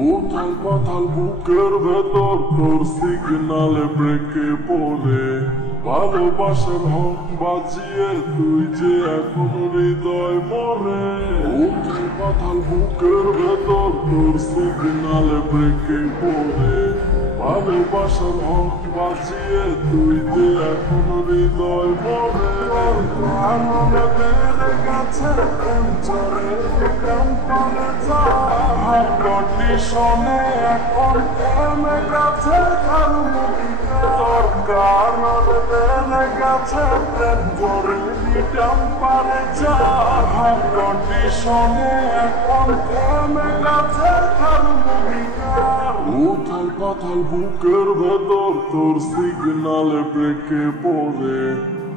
উথাল পাথাল বুকের ভেতর তোর সিগনালে ব্রেকে পড়ে ভালোবাসার হক বাজিয়ে তুই যে এখন হৃদয় মরে। উথাল পাথাল বুকের ভেতর তোর সিগনালে ব্রেকে পড়ে ভালোবাসার হক বাজিয়ে তুই যে এখন হৃদয় মরে। কন্ডিশনে এখন থেমে গেছে তার দরকার বেড়ে গেছে প্রেম করে দিতাম পারে যার কন্ডিশনে এখন থেমে গেছে তার উথাল পাথাল বুকের ভেতর তোর সিগনালে ব্রেকে পড়ে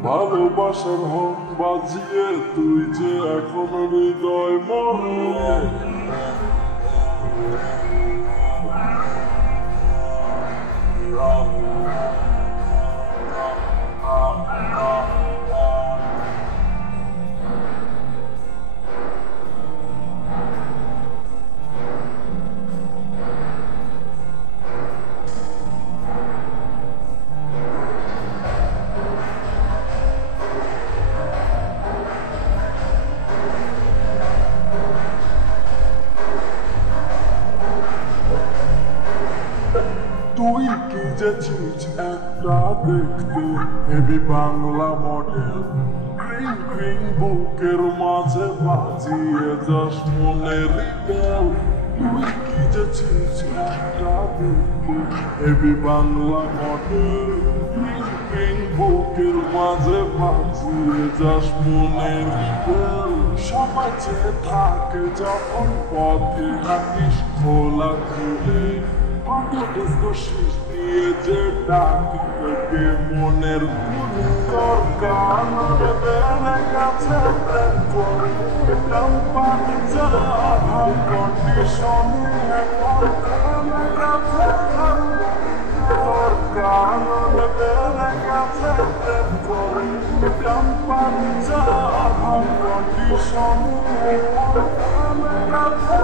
ভালোবাসার হক বাজিয়ে তুই যে এখন হৃদয় মরে। তুই কি যেছিস একটা দেখতে heavy Bangla model green green বুকের মাঝে বাজিয়ে যাস মনের বেল। তুই কি যেছিস একটা দেখতে heavy Bangla model green green বুকের মাঝে বাজিয়ে যাস মনের বেল। সবাই চেয়ে থাকে যখন পথে হাঁটিস খোলা খুলে শীষ দিয়ে যে ডাকি তোকে মনের ভুলে দরকার বেড়ে গেছে প্রেম করে পানি যার কন্ডিশনে এখন থেমে গেছে দরকার বেড়ে গেছে প্রেম করে পানি যার কন্ডিশনে এখন থেমে গেছে